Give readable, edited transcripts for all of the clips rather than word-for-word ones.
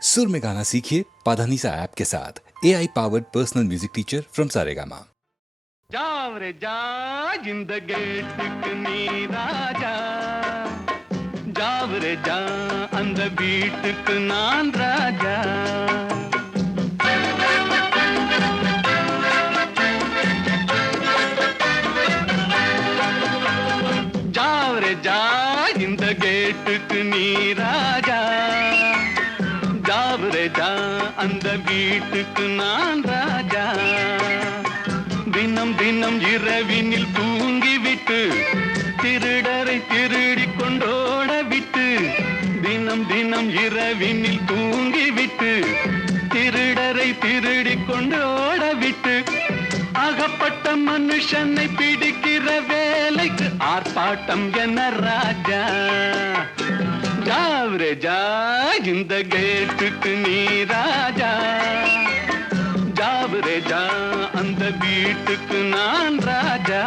सुर में गाना सीखिए पाधानीसा ऐप के साथ AI powered personal music teacher from Saregama. Jaware जा இந்த கேட்டுக்கு நீ ராஜா जावरे जा அந்த வீட்டுக்கு நான் ராஜா जावरे जा இந்த கேட்டுக்கு நீ ராஜா जावरे जा அந்த வீட்டுக்கு நான் ராஜா தினம் தினம் இரவினில் தூங்கிவிட்டு திருடரை திருடி கொண்டோட விட்டு தினம் தினம் இரவினில் தூங்கிவிட்டு திருடரை திருடி கொண்டோட விட்டு அகப்பட்ட மனுஷனை பிடிக்கிற வேலைக்கு ஆர்ப்பாட்டம் என்ன ராஜா ஜாவரே ஜா இந்த கேட்டுக்கு நீ ராஜா जावरे जा அந்த வீட்டுக்கு நான் ராஜா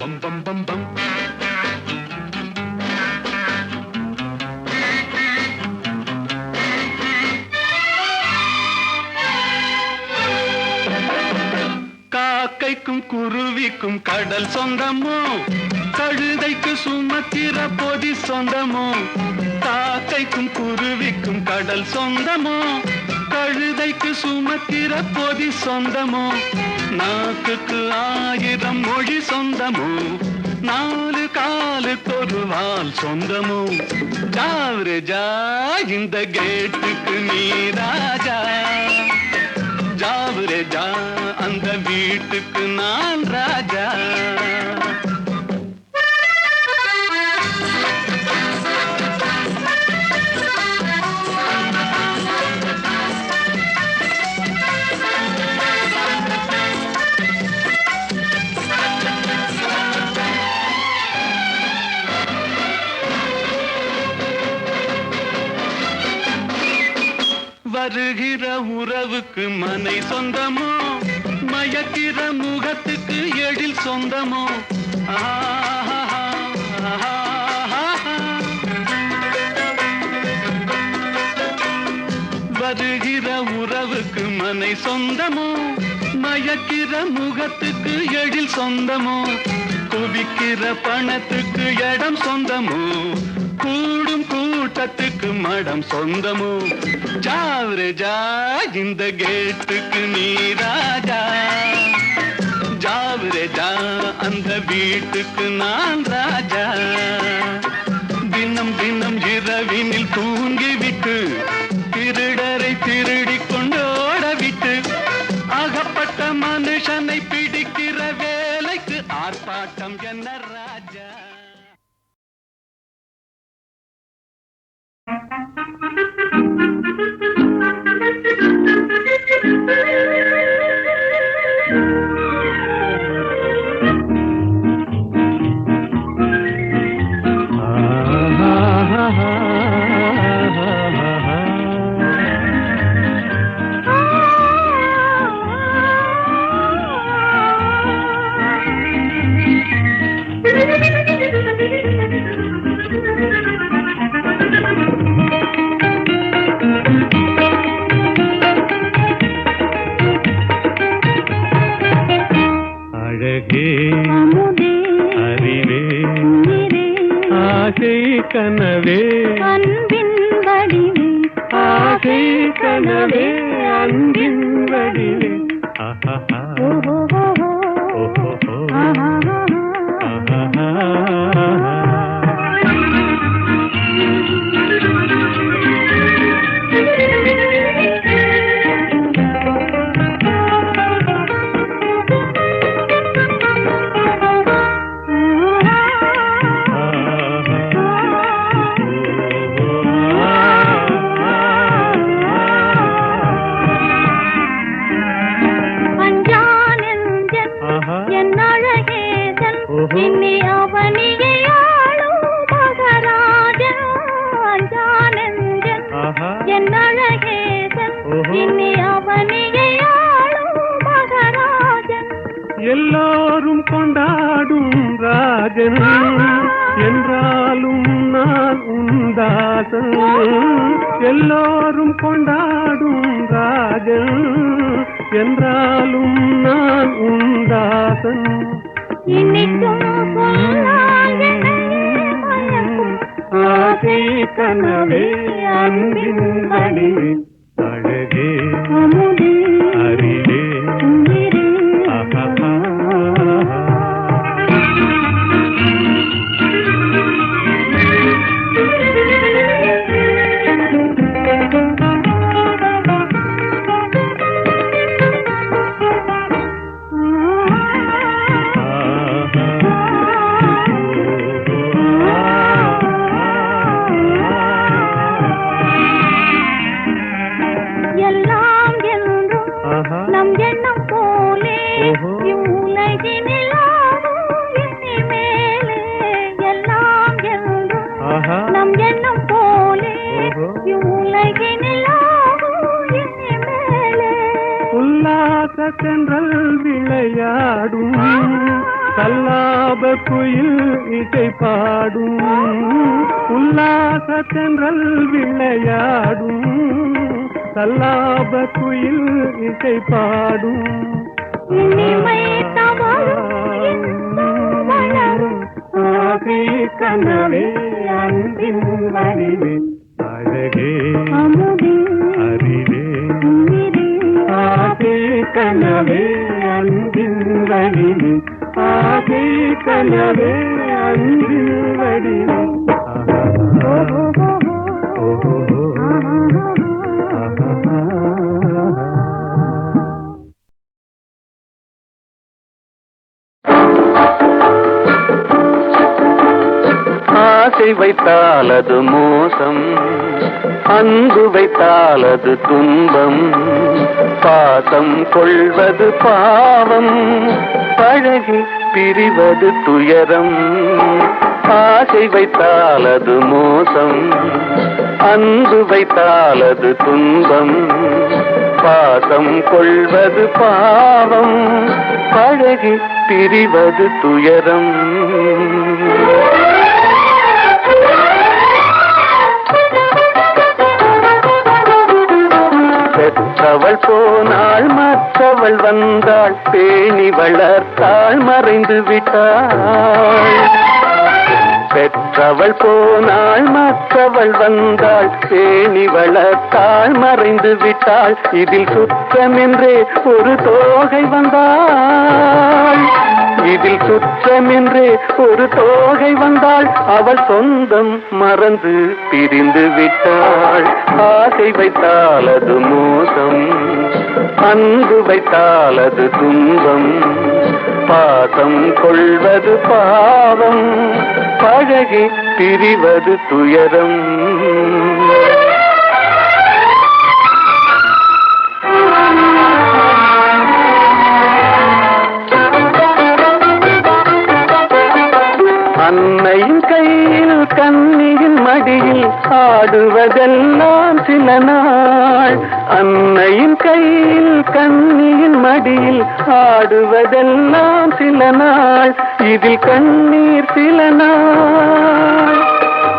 பம் பம் பம் பம் காக்கைக்கும் குருவிக்கும் கடல் சொந்தமோ கழுதைக்கு சுமத்திர பொதி சொந்தமோ காக்கைக்கும் குருவிக்கும் கடல் சொந்தமோ கழுதைக்கு சுமத்திர பொதி சொந்தமோ நாக்குக்கு 1000 மொழி சொந்தமோ நாலு காலுக்கு ஒரு வால் சொந்தமோ ஜாவரே ஜா இந்த கேட்டுக்கு நீ ராஜா जावरे जा அந்த வீட்டுக்கு நான் ராஜா வருகிற உறவுக்கு மனை சொந்தமோ மயக்கிற முகத்துக்கு எழில் சொந்தமோ வருகிற உறவுக்கு மனை சொந்தமோ மயக்கிற முகத்துக்கு எழில் சொந்தமோ குவிக்கிற பணத்துக்கு இடம் சொந்தமோ கூடும் கூட்டத்துக்கு மடம் சொந்தமோ ஜாவரே ஜா இந்த கேட்டுக்கு நீ ராஜா ஜாவரே ஜா அந்த வீட்டுக்கு நான் ராஜா தினம் தினம் இரவினில் தூங்கிவிட்டு திருடரை திருடி கொண்டோட விட்டு அகப்பட்ட மனுஷனை பிடிக்கிற வேலைக்கு ஆர்ப்பாட்டம் என்ன ராஜா கனவே அன்பின் வடிவே ஆசை கனவே அன்பின் வடிவே என் அழகே அழகேசன் இனி அவனியை ஆளும் மகராஜன். எல்லோரும் கொண்டாடும் ராஜன் என்றாலும் நான் உந்தாசன். எல்லோரும் கொண்டாடும் ராஜன் என்றாலும் நான் உந்தாசன். இன்னிக்கும் ஆசை கனவே அன்பின் வடிவே அழகே அமுதே அறிவே உயிரே எல்லாம் என்றும் நம் எண்ணம் போலே இவ்வுலகினில் ஆடும் இனிமேலே. எல்லாம் என்றும் நம் எண்ணம் போலே இவ்வுலகினில் ஆடும் இனிமேலே. உல்லாச தென்றல் விளையாடும் கல்லாப குயில் இசை பாடும். உல்லாச தென்றல் விளையாடும் கல்லாப குயில் இசை பாடும். இனிமை தவழும் வளரும் ஆசை கனவே அன்பின் வடிவே அழகே அமுதே அறிவே உயிரே ஆசை கனவே அன்பின் வடிவே ஆசை கனவே அன்பின் வடிவே. ஆசை வைத்தால் அது மோசம், அன்பு வைத்தால் அது துன்பம், பாசம் கொள்வது பாவம், பழகி பிரிவது துயரம். ஆசை வைத்தால் அது மோசம், அன்பு வைத்தால் அது துன்பம், பாசம் கொள்வது பாவம், பழகி பிரிவது துயரம். பெற்றவள் போனாள் மற்றவள் வந்தாள், பேணி வளர்த்தாள் மறைந்து விட்டாள். பெற்றவள் போனாள் மற்றவள் வந்தாள், பேணி வளர்த்தாள் மறைந்து விட்டாள். இதில் சுற்றமென்றே ஒரு தோகை வந்தாள், இதில் சுற்றமென்றே ஒரு தோகை வந்தாள். அவள் சொந்தம் மறந்து பிரிந்து விட்டாள். ஆசை வைத்தால் அது மோசம், அன்பு வைத்தால் அது துன்பம், பாசம் கொள்வது பாவம், பழகி பிரிவது துயரம். அன்னையின் கையில் கண்ணியின் மடியில் ஆடுவதெல்லாம் சில நாள். அன்னையின் கையில் கண்ணியின் மடியில் ஆடுவதெல்லாம் சில நாள். இதில் கண்ணீர் சில நாள்,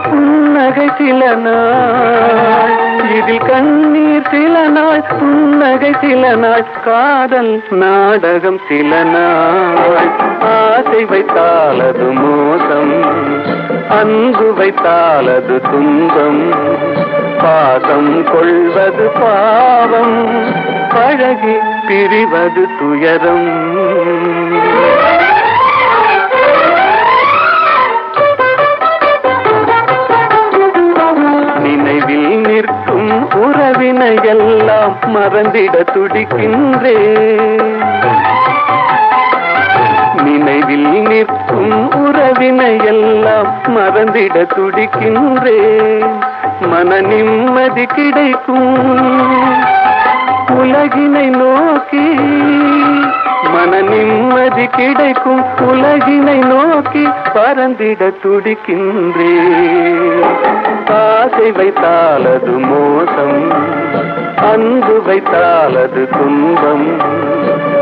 புன்னகை சில நாள். இதில் கண்ணீர் சில நாள், புன்னகை சில நாள், காதல் நாடகம் சில நாள். ஆசை வைத்தால் அது மோசம், அன்பு வைத்தால் அது துன்பம், பாசம் கொள்வது பாவம், பழகி பிரிவது துயரம். நினைவில் நிற்கும் உறவினை எல்லாம் மறந்திட துடிக்கின்றேன். நினைவில் நிற்கும் உறவினை எல்லாம் மறந்திட துடிக்கின்றேன். மன நிம்மதி கிடைக்கும் உலகினை நோக்கி, மன நிம்மதி கிடைக்கும் உலகினை நோக்கி பறந்திட துடிக்கின்றேன். ஆசை வைத்தால் அது மோசம், அன்பு வைத்தால் அது துன்பம்,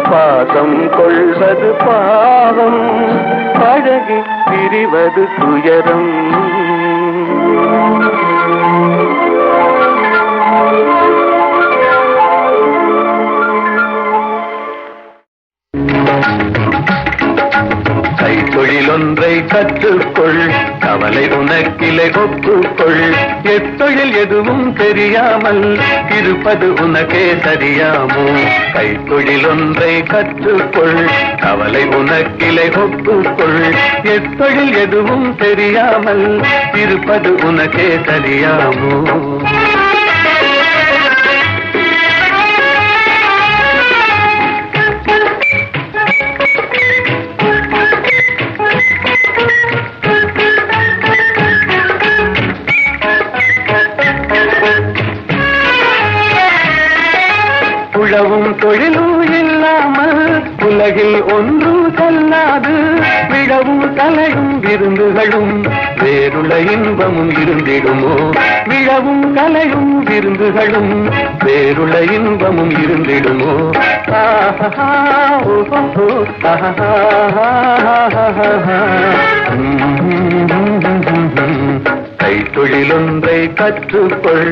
பாசம் கொள்வது பாவம், பழகி பிரிவது துயரம். கைத்தொழிலொன்றை கற்றுக்கொள், கவலை உனக்கிலை ஒப்புக்கொள். எத்தொழில் எதுவும் தெரியாமல் இருப்பது உனக்கே சரியாமோ? கைத்தொழிலொன்றை கற்றுக்கொள், கவலை உனக்கிலை ஒப்புக்கொள். எத்தொழில் எதுவும் தெரியாமல் இருப்பது உனக்கே சரியாமோ? உழவும் தொழிலும் இல்லாமல் உலகில் ஒன்றும் செல்லாது. விழவும் கலையும் விருந்துகளும் வேறுள்ள இன்பமும் இருந்திடுமோ? விழவும் கலையும் விருந்துகளும் வேறுள்ள இன்பமும் இருந்திடுமோ? ஆஹா ஓஹோ ஆஹா. கைத்தொழிலொன்றை கற்றுக்கொள்,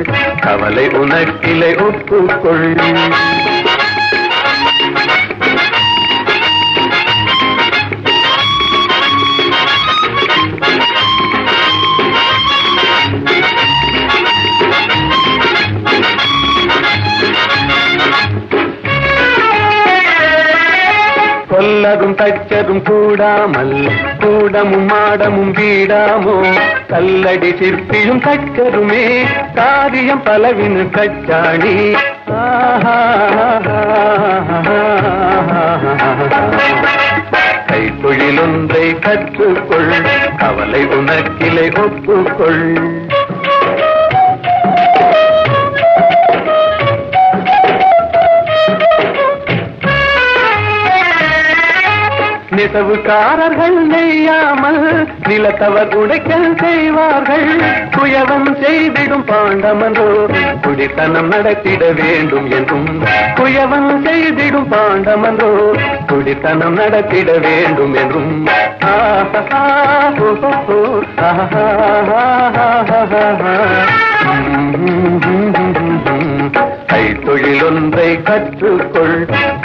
கவலை உனக்கிலை ஒப்புக்கொள். கொல்லதும் தச்சதும் கூடாமல் கூடமும் மாடமும் வீடாமோ? கல்லடி சிற்பியும் தச்சருமே காரியம் பலவினு கச்சாணி. கைத்தொழிலொன்றை கற்றுக்கொள், கவலை உனக்கிலை ஒப்புக்கொள். நெசவுக்காரர்கள் நெய்யாமல் நிலத்தவர் உடைக்கல் செய்வார்கள். குயவம் செய்திடும் பாண்டமன்றோ குடித்தனம் நடத்திட வேண்டும் என்றும். குயவம் செய்திடும் பாண்டமன்றோ குடித்தனம் நடத்திட வேண்டும் என்றும். கைத்தொழிலொன்றை கற்றுக்கொள்,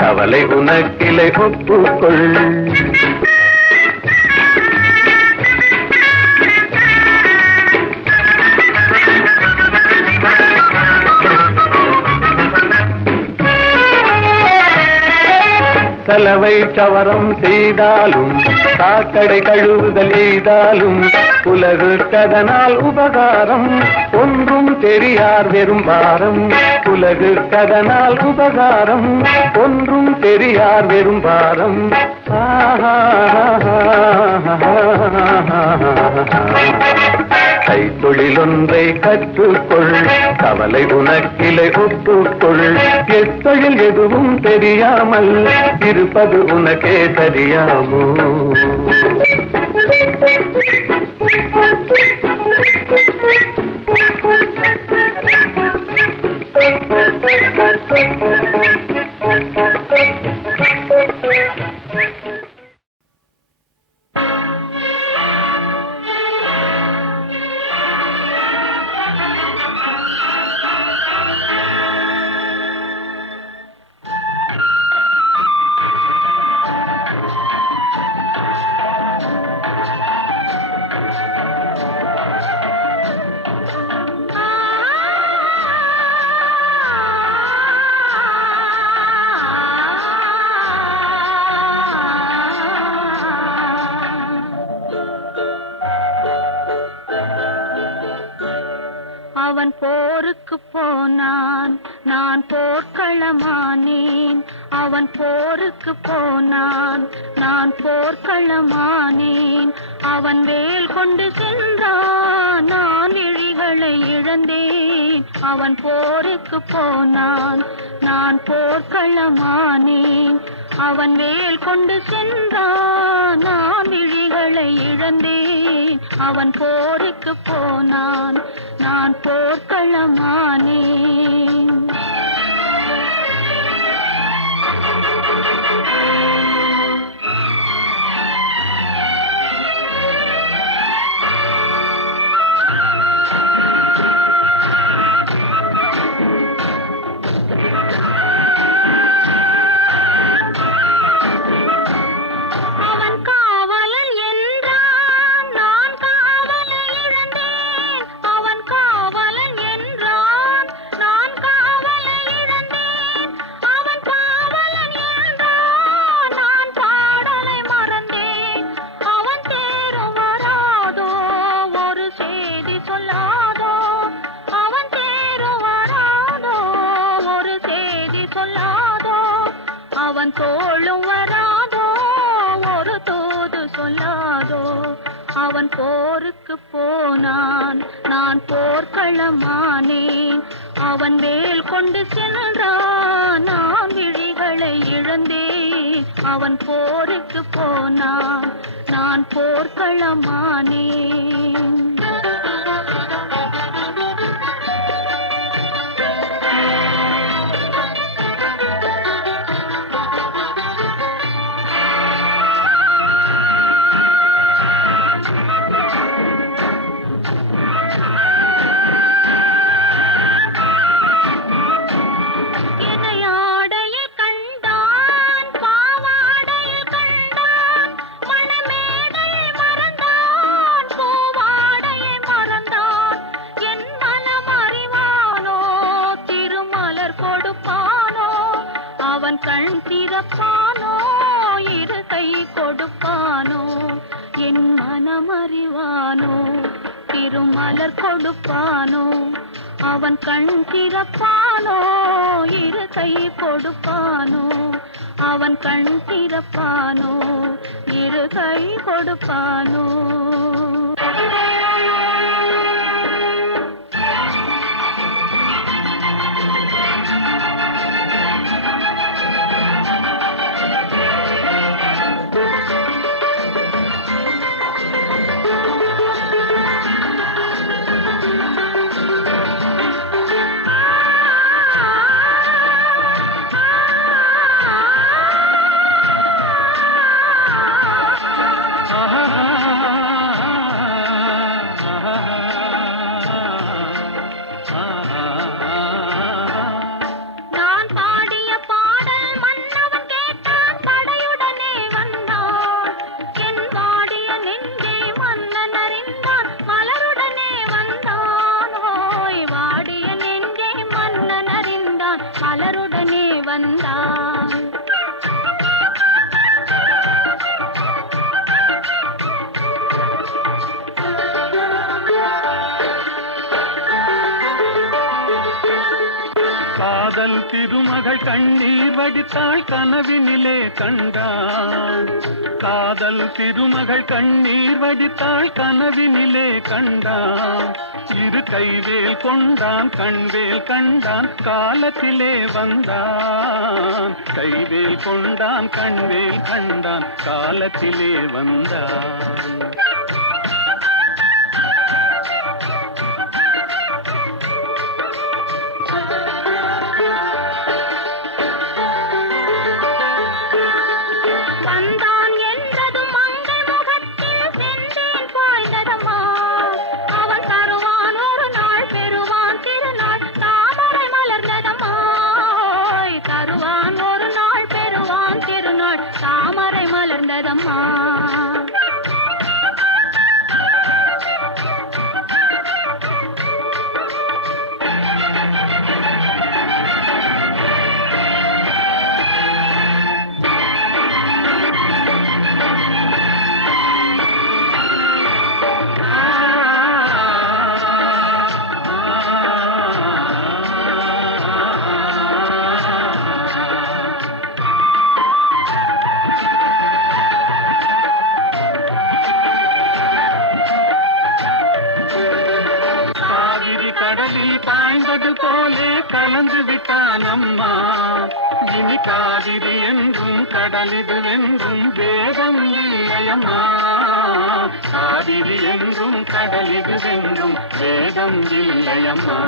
கவலை உனக்கிலை ஒப்புக்கொள். செலவை சவரம் செய்தாலும் சாக்கடை கழுவுதல் எய்தாலும் உலகுக்கதனால் உபகாரம் ஒன்றும் தெரியார் வெறும் பாரம். உலகுக்கதனால் உபகாரம் ஒன்றும் தெரியார் வெறும் பாரம். கைத்தொழிலொன்றை கற்றுக்கொள், கவலை உனக்கிலை ஒப்புக்கொள். எத்தொழில் எதுவும் தெரியாமல் இருப்பது உனக்கே சரியாமோ? அவன் போருக்கு போனான், நான் போர்க்களமானேன். அவன் போருக்கு போனான், நான் போர்க்களமானேன். அவன் வேல் கொண்டு சென்றான், நான் விழிகளை இழந்தேன். அவன் போருக்கு போனான், நான் போர்க்களமானேன். அவன் வேல் கொண்டு சென்றான், நான் விழிகளை இழந்தேன். அவன் போருக்கு போனான், நான் போர்க்களமானேன். அவன் தோளும் வராதோ ஒரு தூது சொல்லாதோ. அவன் போருக்கு போனான், நான் போர்க்களமானேன். அவன் வேல் கொண்டு சென்றான், நான் விழிகளை இழந்தேன். அவன் போருக்கு போனான், நான் போர்க்களமானேன். அவன் கண் திறப்பானோ இரு கை கொடுப்பானோ, என் மனமறிவானோ திருமலர் கொடுப்பானோ. அவன் கண் திறப்பானோ இரு கை கொடுப்பானோ, அவன் கண் திறப்பானோ இரு கை கொடுப்பானோ. மலருடனே வந்தான். காதல் திருமகள் கண்ணீர் வடித்தாள் கனவினிலே கண்டான். காதல் திருமகள் கண்ணீர் வடித்தாள் கனவினிலே கண்டான். இரு கைவேல் கொண்டான் கண்வேல் கண்டான் காலத்திலே வந்தான். கைவேல் கொண்டான் கண்வேல் கண்டான் காலத்திலே வந்தான். தாமரை மலர்ந்ததம்மா. தானம்மா இனி காவிரி என்றும் கடலிது என்றும் வேதம் இல்லையம்மா காவிரி என்றும் கடலிது என்றும் வேதம் இல்லையம்மா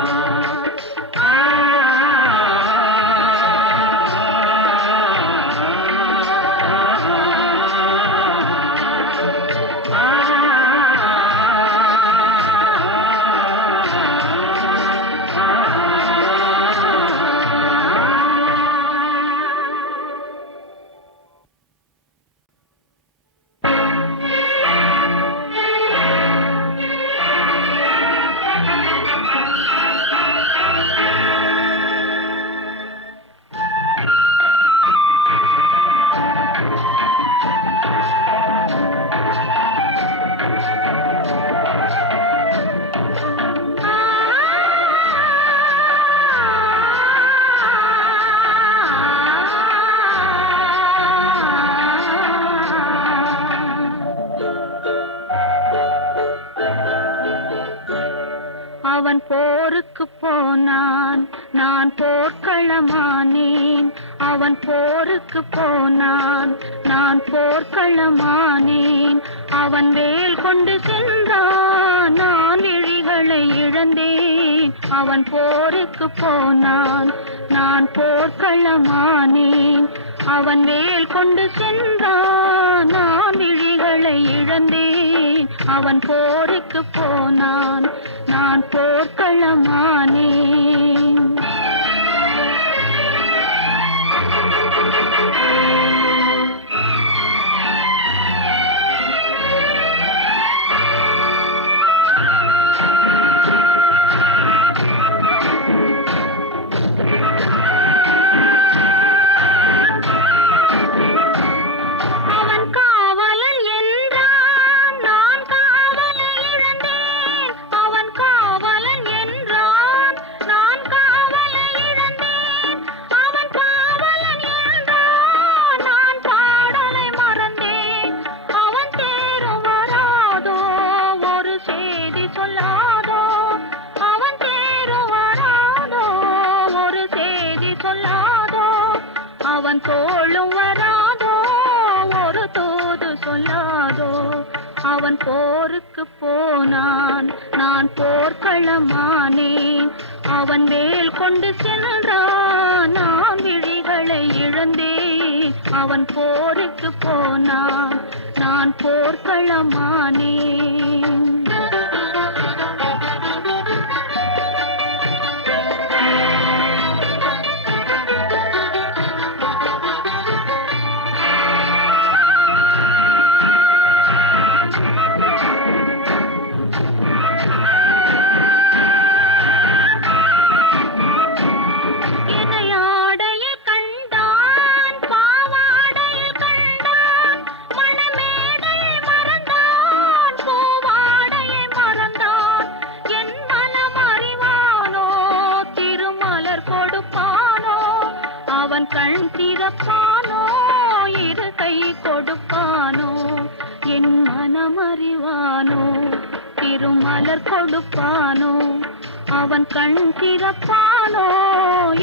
அவன் போருக்கு போனான் நான் போர்க்களமானேன் அவன் போருக்கு போனான் நான் போர்க்களமானேன் அவன் வேல் கொண்டு சென்றான் நான் விழிகளை இழந்தேன் அவன் போருக்கு போனான் நான் போர்க்களமானேன் அவன் வேல் கொண்டு சென்றான் நான் விழிகளை இழந்தேன் அவன் போருக்கு போனான் நான் போர்க்களமானேன் அவன் தோளும் வராதோ ஒரு தூது சொல்லாதோ அவன் போருக்கு போனான் நான் போர்க்களமானேன் அவன் வேல் கொண்டு சென்றான் நான் விழிகளை இழந்தேன் அவன் போருக்கு போனான் நான் போர்க்களமானேன் கண் திறப்பானோ இரு கை கொடுப்பானோ என் மனமறிவானோ திருமலர் கொடுப்பானோ அவன் கண் திறப்பானோ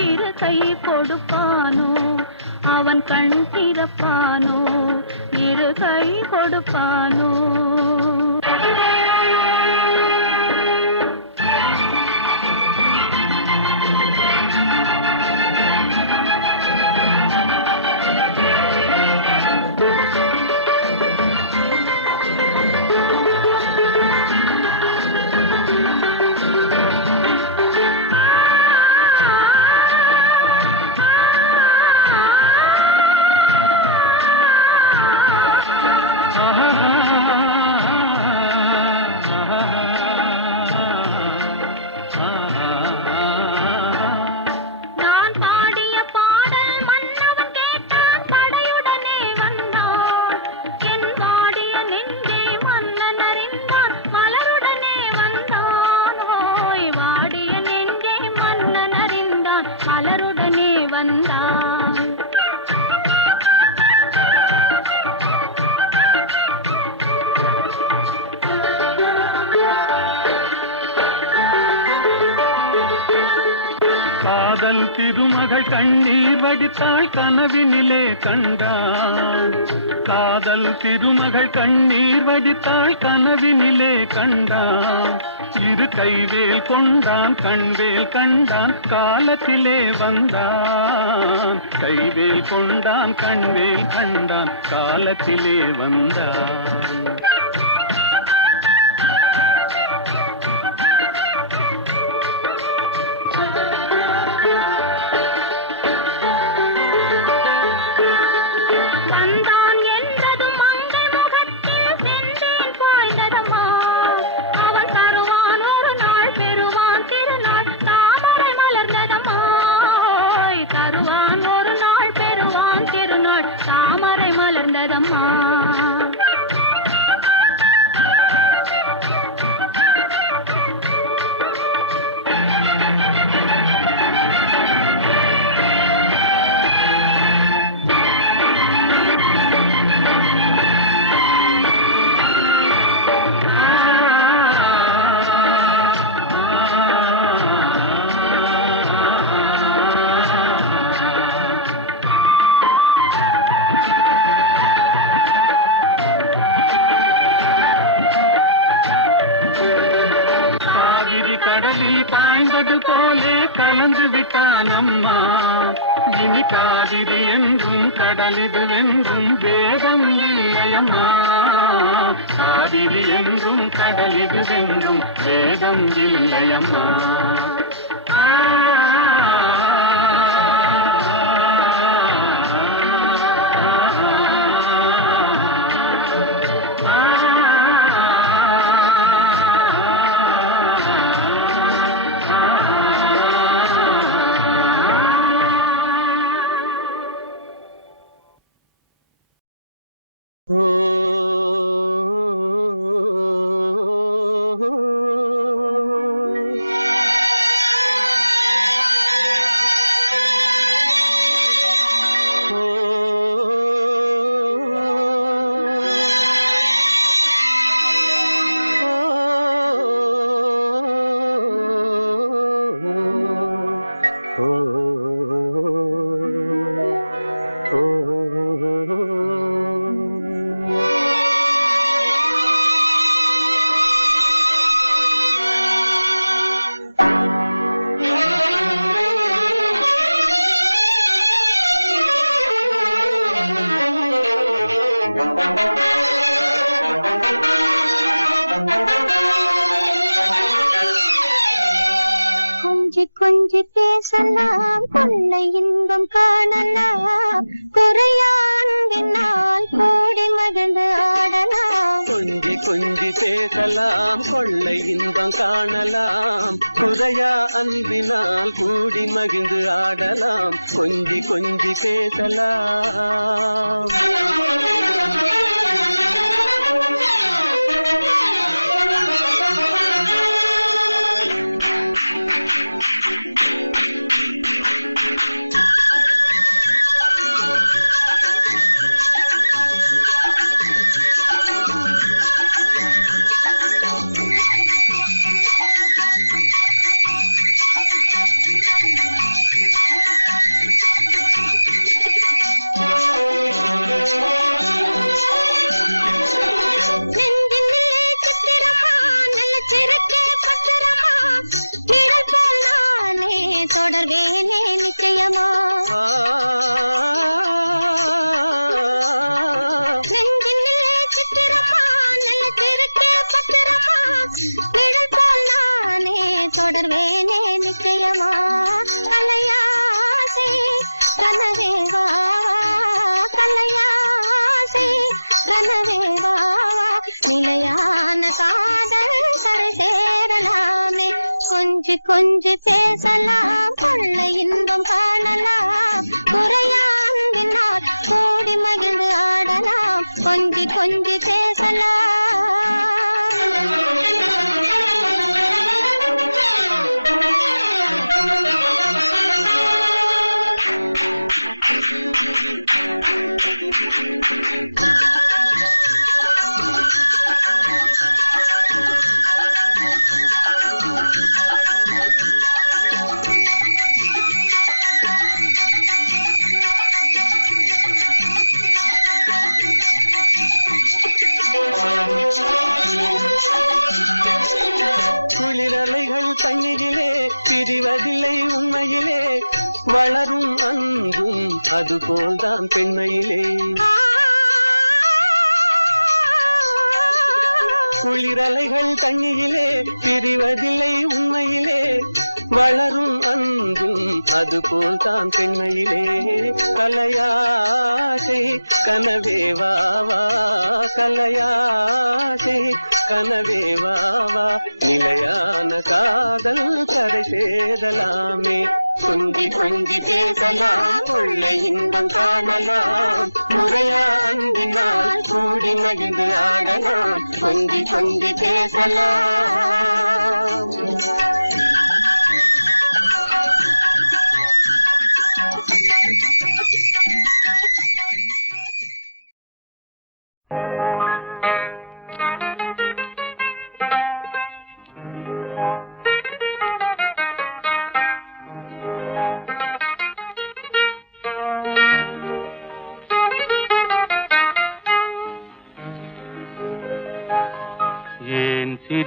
இரு கை கொடுப்பானோ அவன் கண் திறப்பானோ இரு கை கொடுப்பானோ மலருடனே வந்தான் காதல் திரு திருமகள் கண்ணீர் வடித்தாள் கனவினிலே கண்டான். காதல் திருமகள் கண்ணீர் வடித்தாள் கனவினிலே கண்டான். இரு கைவேல் கொண்டான் கண்வேல் கண்டான் காலத்திலே வந்தான். கைவேல் கொண்டான் கண்வேல் கண்டான் காலத்திலே வந்தான். வந்தான் என்றதும் மங்கை முகத்தில் சென்றேன் பாய்ந்ததம்மா. அவன் தருவான் ஒரு நாள் பெறுவான் திருநாள் தாமரை மலர்ந்ததம்மா. தருவான் ஒரு நாள் பெறுவான் திருநாள் தாமரை மலர்ந்ததம்மா. பாய்ந்தது போலே கலந்து விட்டான் அம்மா. இனி காவிரி என்றும் கடலிது வென்றும் வேதம் இல்லையம்மா. காவிரி என்றும் கடலிது வென்றும் வேதம் இல்லையம்மா.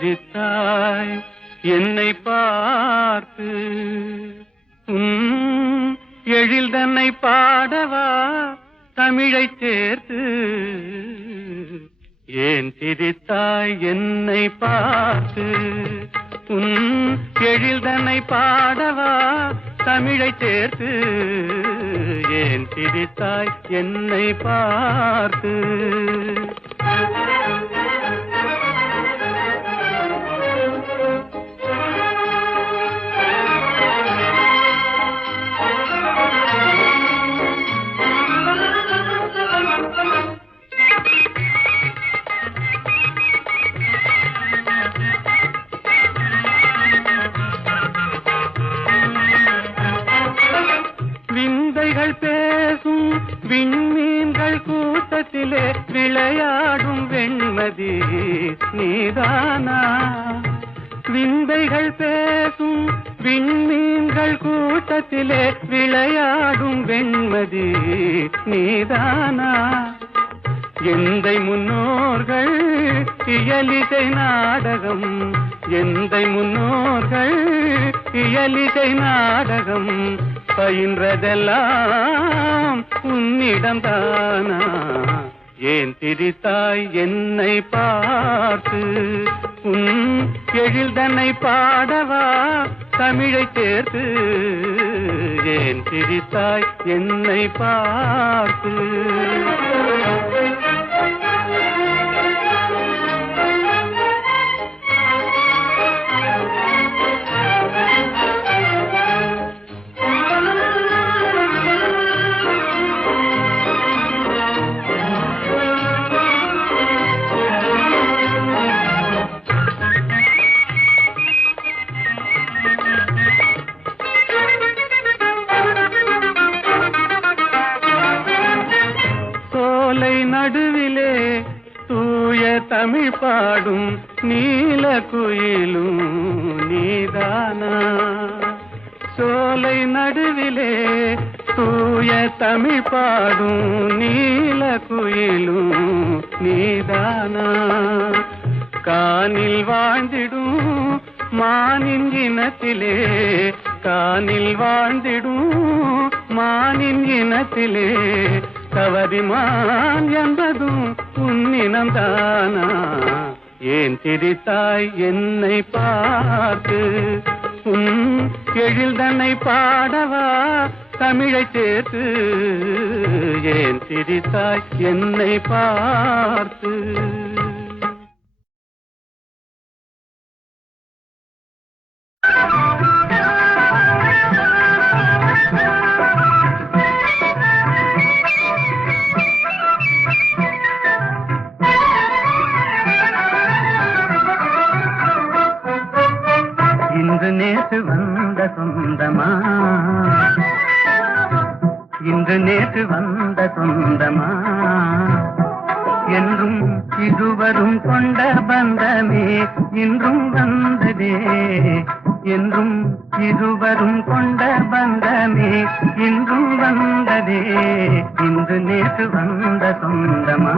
சிரித்தாய் என்னை பார்த்து எழில் தன்னை பாடவா தமிழை சேர்த்து ஏன் சிரித்தாய் என்னை பார்த்து எழில் தன்னை பாடவா தமிழை சேர்த்து ஏன் சிரித்தாய் என்னை பார்த்து விந்தைகள் பேசும் விண்மீன்கள் கூட்டத்திலே விளையாடும் வெண்மதி நீதானா விந்தைகள் பேசும் விண்மீன்கள் கூட்டத்திலே விளையாடும் வெண்மதி நீதானா எந்தை முன்னோர்கள் இயலிசை நாடகம் எந்தை முன்னோர்கள் இயலிசை நாடகம் பயின்றதெல்லாம் உன்னிடம் தானா ஏன் சிரித்தாய் என்னை பார்த்து எழில் தன்னை பாடவா தமிழை சேர்த்து ஏன் சிரித்தாய் என்னை பார்த்து நடுவிலே தூய தமிழ் பாடும் நீல குயிலும் நீதானா சோலை நடுவிலே தூய தமிழ் பாடும் நீல குயிலும் நீதானா கானில் வாழ்ந்திடும் மானின் இனத்திலே கானில் வாழ்ந்திடும் மானின் இனத்திலே கவரிமான் என்பதும் உன்னினம்தானா ஏன் சிரித்தாய் என்னை பார்த்து எழில் தன்னை பாடவா தமிழை சேர்த்து ஏன் சிரித்தாய் என்னை பார்த்து இன்று நேற்று வந்த சொந்தமா இன்று நேற்று வந்த சொந்தமா என்றும் இருவரும் கொண்ட பந்தமே இன்றும் வந்ததே என்றும் இருவரும் கொண்ட பந்தமே இன்றும் வந்ததே இன்று நேற்று வந்த சொந்தமா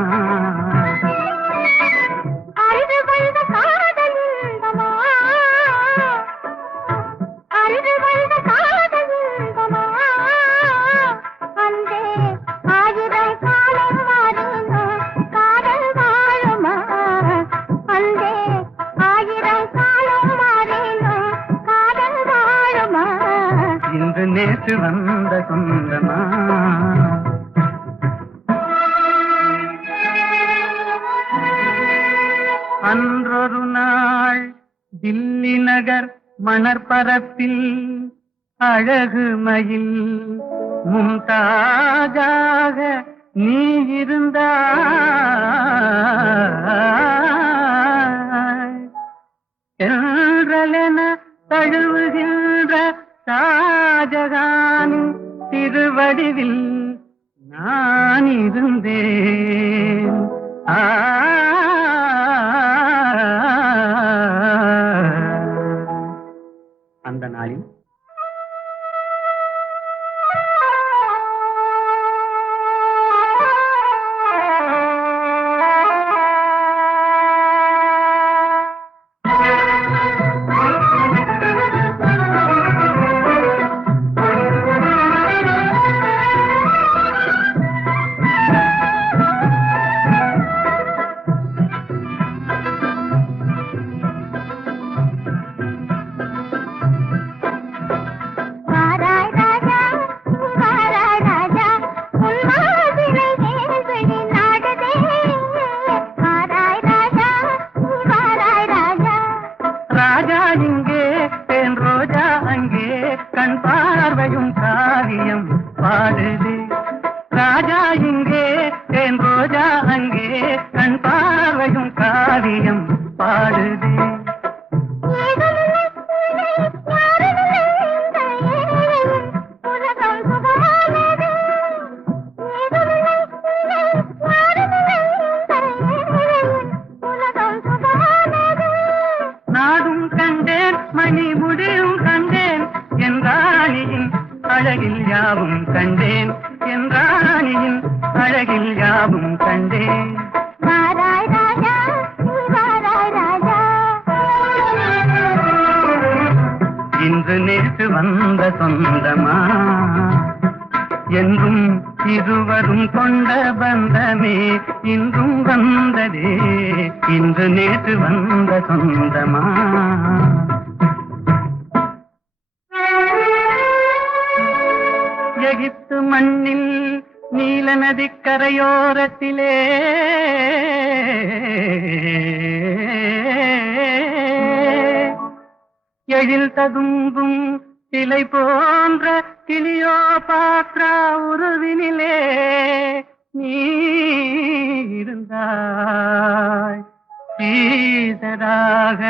இன்று நேற்று வந்த சொந்தமா அன்றொரு நாள் தில்லி நகர் மணற்பரப்பில் அழகு மயில் மும்தாஜாக நீ இருந்தாய் என்றலென தழுவுகின்ற ஷாஜகானின் திருவடிவில் நான் இருந்தேன் அந்த நாளில் பாடுதே. ராஜா இங்கே தேன் ரோஜா அங்கே கண் பார்வையும் காவியம் பாடுதே. நாடும் கண்டேன் மணி முடியும் கண்டேன் என்றாணியின் அழகில் யாவும் கண்டேன் என்றாணியின் அழகில் யாவும் கண்டேன். வாராய் ராஜா நீ வாராய் ராஜா. இன்று நேற்று வந்த சொந்தமா என்றும் இருவரும் கொண்ட பந்தமே இன்றும் வந்ததே. இன்று நேற்று வந்த சொந்தமா. எகிப்து மண்ணில் நீல நதிக்கரையோரத்திலே எழில் ததும்பும் சிலை போன்ற கிளியோ பாத்ரா உருவினிலே நீ இருந்தாய். சீதராக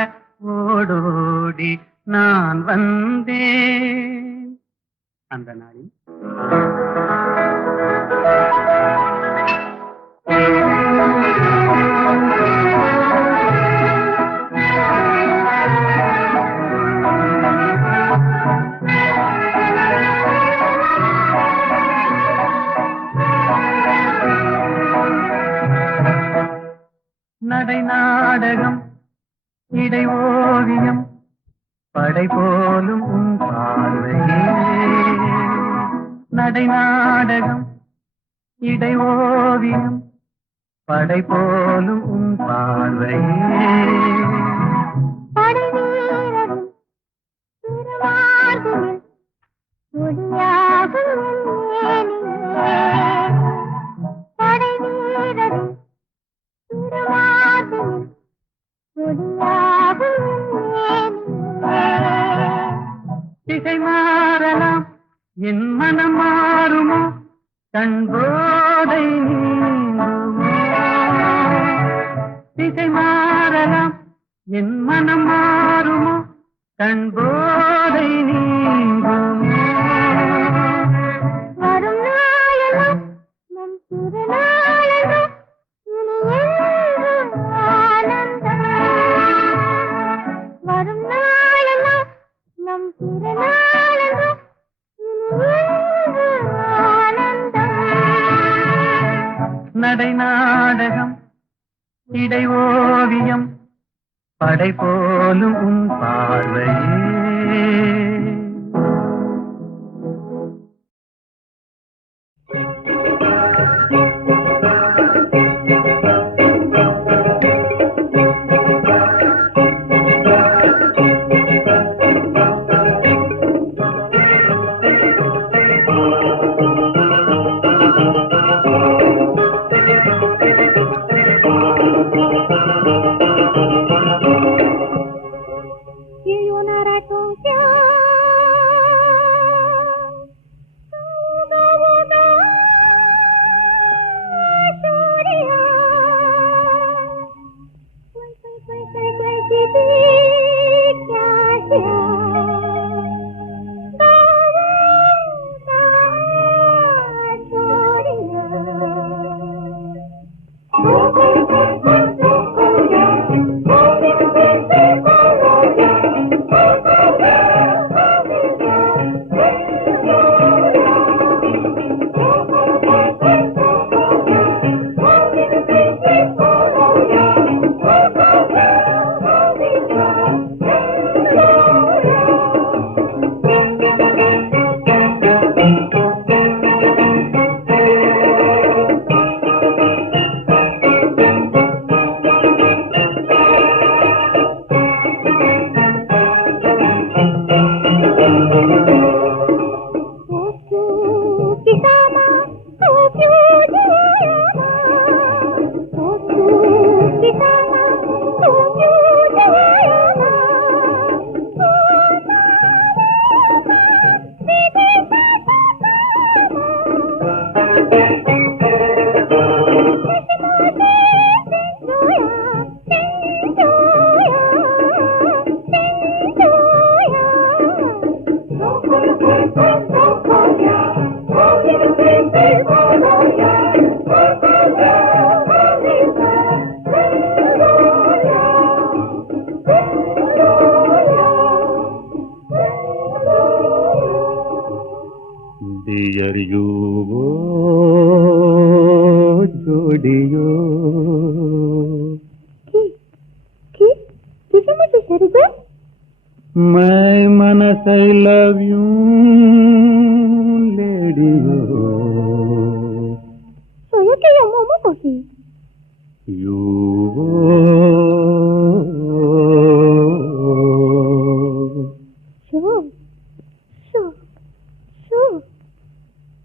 ஓடோடி நான் வந்தேன். அந்த நாளில் நடை நாடகம் இடை ஓவியம் படை போலும் உன் பார்வையே. நடை நாடகம் இடை ஓவியம் படை போலும் உன் பார்வையே. படை வீரரின் திருமார்பினில் ஒளியாகும் மேனியே. படை வீரரின் திருமார்பினில் ஒளியாகும் மேனியே. திசை மாறலாம் என் மனம் மாறுமோ கண் போதை நீங்குமோ. திசை மாறலாம் என் மனம் மாறுமோ கண் போதை நீங்குமோ. வரும் நாளெல்லாம் நம் திருநாளெல்லாம் இனி என்றும் ஆனந்தம். வரும் நாளெல்லாம் நம் திருநாளெல்லாம் இனி என்றும் ஆனந்தம். நடை நாடகம் இடை ஓவியம் படை போலும் உன் பார்வையே. Et on a raconté Dear you, जोड़ियो किसे मुझे शरीबे मैं मनस I love you लेडियो सोया के या मोमो कोही you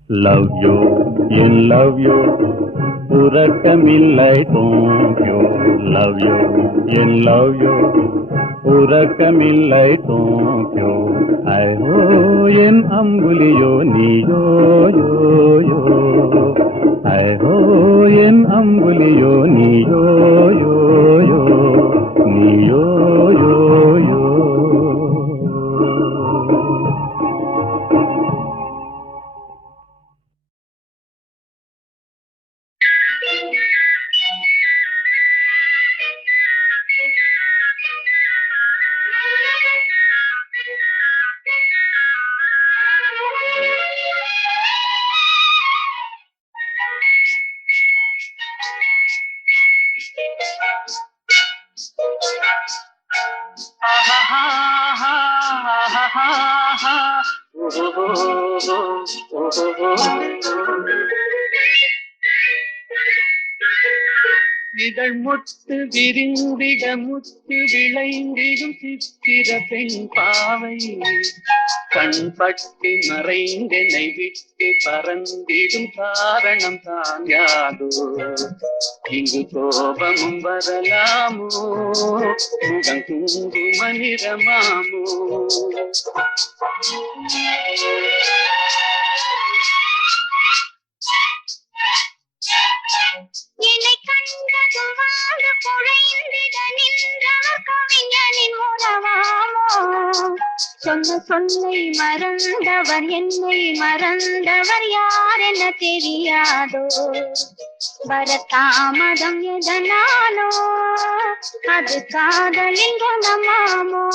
love you in love you உறக்கமில்லை தூங்கியோ love you in love you உறக்கமில்லை தூங்கியோ ஐயோ என் அம்புலியோ நீயோ யோ யோ ஐயோ என் அம்புலியோ நீயோ யோ யோ நீயோ யோ யோ இதழ் முத்து விரிந்திட முத்து விளைந்திடும் சித்திர பெண் பாவை கண்பட்டு மறைந்தெனை விட்டு பறந்திடும் காரணம் தான் யாதோ இங்கு கோபமும் வரலாமோ முகம் குங்கும நிறமாமோ என்னை கண்டதும் வாழ குழைந்திட நின்றவர் கவிஞனின் உறவாமோ சொன்ன சொல்லை மறந்தவர் என்னை மறந்தவர் யார் என தெரியாதோ வரதாமதம் எதனாலோ அது காதலின் குணமாமோ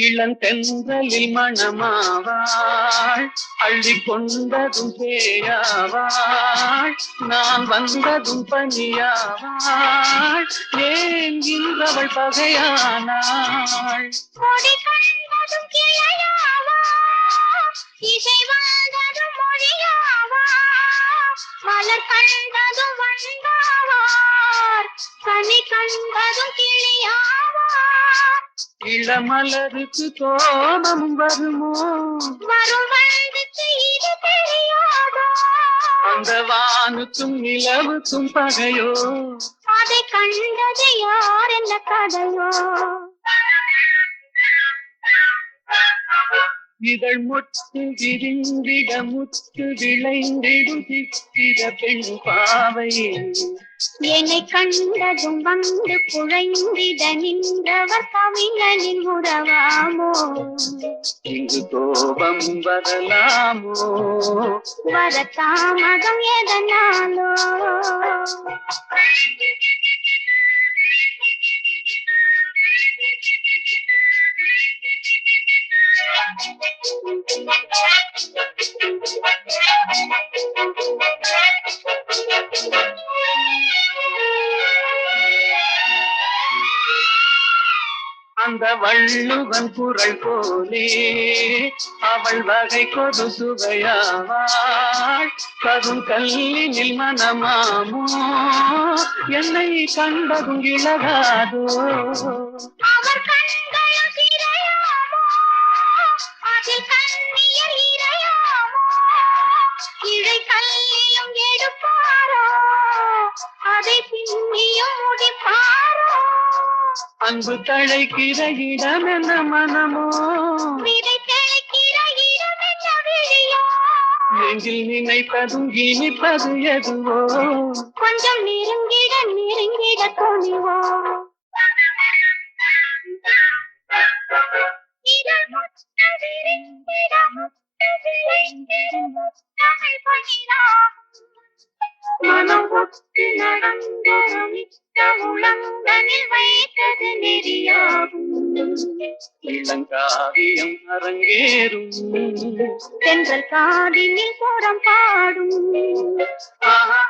இளந்தென்றலில் மணமாவாள் அள்ளி கொண்டதும் பேயாவாள் நான் வந்ததும் பனியாவாள் ஏன் இன்றவள் பகையானாள் கொடி கண்டதும் கிளையாவா இசை வந்ததும் மொழியாவா மலர் கண்டதும் வந்தாவார் கனி கண்டதும் கிளியாவா இளமலருக்கு கோபம் வருமோ வரும் வயதுக்கு இது தெரியாதோ அந்த வானுக்கும் நிலவுக்கும் பகையோ அதை கண்டது யார் என்ன கதையோ இதழ் முத்து விரிந்திட முத்து விளைந்திடும் சித்திர பெண் பாவை என்னை கண்டதும் வந்து குழைந்திட நின்றவர் கவிஞனின் உறவாமோ இங்கு கோபம் வரலாமோ வரதாமதம் எதனாலோ அந்த வள்ளுவன் குரல் போலே அவள் வகை கொடு சுவையாவாள் கரும் கல்லினில் மனமாமோ என்னை கண்டதும் இழகாதோ அவர் கண்களும் சிறையாமோ அதை பின்னியும் முடிப்பாரோ அன்பு தழைக்கிற இடம் என்ன மனமோ விதை தெளிக்கிற இடம் என்ன விழியோ நெஞ்சில் நினைப்பதும் இனிப்பது எதுவோ கொஞ்சம் நெருங்கிட நெருங்கிட துணிவோ இதழ் முட்ட விரிந்திட முட்ட விளைந்திட முத்தமிழ் பணிராகும் மனம் ஒத்து நடந்தொருமித்த உளங்களில் வைத்தது நெறியாகும் இளங்காவியம் அரங்கேறும் தென்றல் காதினில் புறம் பாடும் ஆஹா